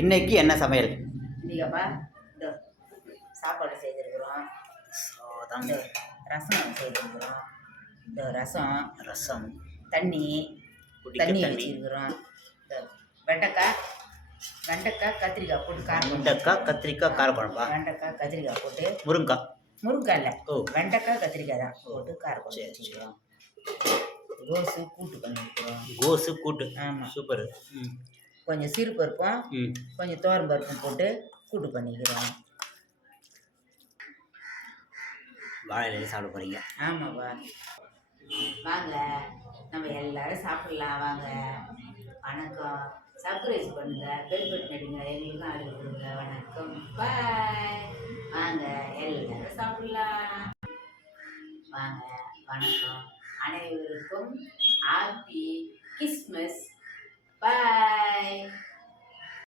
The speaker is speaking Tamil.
இன்னைக்கு என்ன சமையல்? இன்னைக்கப்பா இந்த சாப்பாடு செய்திருக்கிறோம். இந்த ரசம் செய்திருக்கிறோம். இந்த ரசம் தண்ணி வச்சிருக்கிறோம். இந்த வெண்டைக்காய் கத்திரிக்காய் போட்டு கத்திரிக்காய் காரக்குழம்பா? வெண்டைக்காய் கத்திரிக்காய் போட்டு முருங்காய் இல்லை, வெண்டைக்காய் கத்திரிக்காய் தான் போட்டு காரக்குழம்பு வச்சுக்கிறோம். கோஸு கூட்டு பண்ணியிருக்கிறோம். ஆமாம், சூப்பர். கொஞ்சம் சீரப்பருப்பும் கொஞ்சம் துவரம் பருப்பும் போட்டு கூட்டு பண்ணிக்கிறோம். வாழையில சாப்பிட போகிறீங்க? ஆமாப்பா, வாங்க நம்ம எல்லாரும் சாப்பிடலாம். வாங்க, வணக்கம். சப்ஸ்கிரைப் பண்ணுங்க, பெல் பட்டன் அடிங்க, எங்களுக்கும் ஆதரவு கொடுங்க. வணக்கம், பாய். வாங்க எல்லாரும் சாப்பிடலாம். வாங்க, வணக்கம். அனைவருக்கும் ஹாப்பி கிறிஸ்மஸ். பாய்.